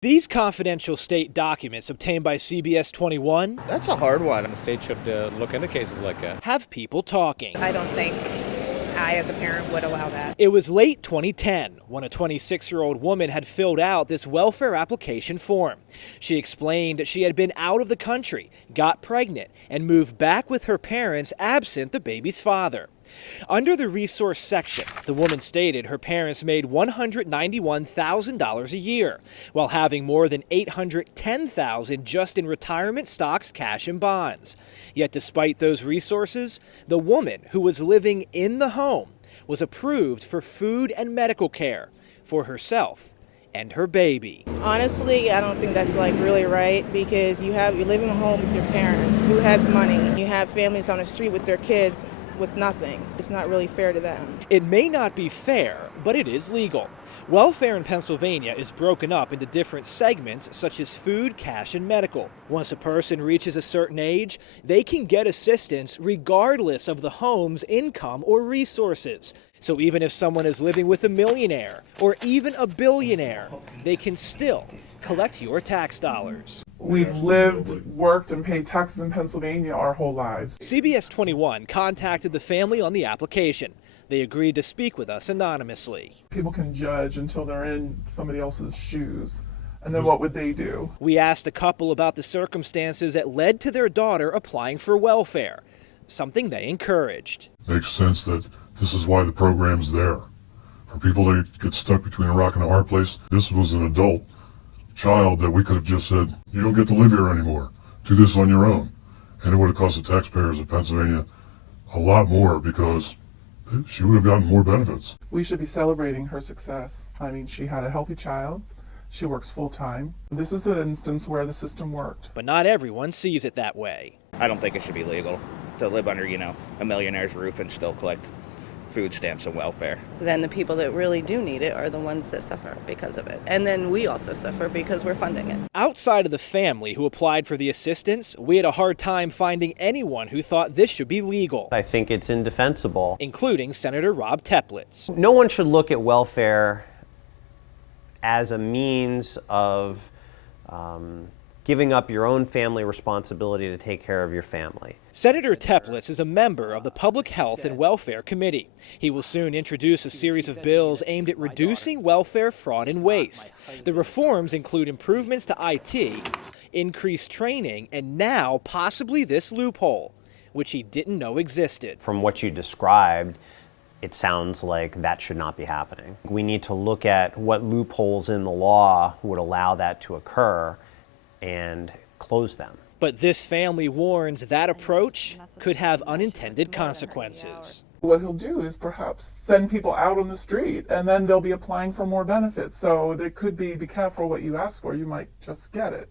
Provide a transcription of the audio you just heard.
These confidential state documents obtained by CBS 21 That's a hard one. The state should look into cases like that. have people talking. I don't think I, as a parent, would allow that. It was late 2010 when a 26-year-old woman had filled out this welfare application form. She explained she had been out of the country, got pregnant, and moved back with her parents absent the baby's father. Under the resource section, the woman stated her parents made $191,000 a year, while having more than $810,000 just in retirement stocks, cash, and bonds. Yet despite those resources, the woman who was living in the home was approved for food and medical care for herself and her baby. Honestly, I don't think that's really right, because you're living at home with your parents who has money. You have families on the street with their kids with nothing. It's not really fair to them. It may not be fair, but it is legal. Welfare in Pennsylvania is broken up into different segments such as food, cash, and medical. Once a person reaches a certain age, they can get assistance regardless of the home's income or resources. So even if someone is living with a millionaire or even a billionaire, they can still collect your tax dollars. We've lived, worked, and paid taxes in Pennsylvania our whole lives. CBS 21 contacted the family on the application. They agreed to speak with us anonymously. People can judge until they're in somebody else's shoes. And then what would they do? We asked a couple about the circumstances that led to their daughter applying for welfare, something they encouraged. Makes sense that this is why the program's there. For people that get stuck between a rock and a hard place, this was an adult child that we could have just said, you don't get to live here anymore. Do this on your own. And it would have cost the taxpayers of Pennsylvania a lot more because she would have gotten more benefits. We should be celebrating her success. I mean, she had a healthy child. She works full-time. This is an instance where the system worked. But not everyone sees it that way. I don't think it should be legal to live under, a millionaire's roof and still collect food stamps and welfare. Then the people that really do need it are the ones that suffer because of it. And then we also suffer because we're funding it. Outside of the family who applied for the assistance, we had a hard time finding anyone who thought this should be legal, I think it's indefensible. including Senator Rob Teplitz. No one should look at welfare as a means of giving up your own family responsibility to take care of your family. Senator Teplitz is a member of the Public Health and Welfare Committee. He will soon introduce a series of bills aimed at reducing welfare fraud and waste. The reforms include improvements to IT, increased training, and now possibly this loophole, which he didn't know existed. From what you described, it sounds like that should not be happening. We need to look at what loopholes in the law would allow that to occur and close them. But this family warns that approach could have unintended consequences. What he'll do is perhaps send people out on the street, and then they'll be applying for more benefits. So there could be careful what you ask for, you might just get it.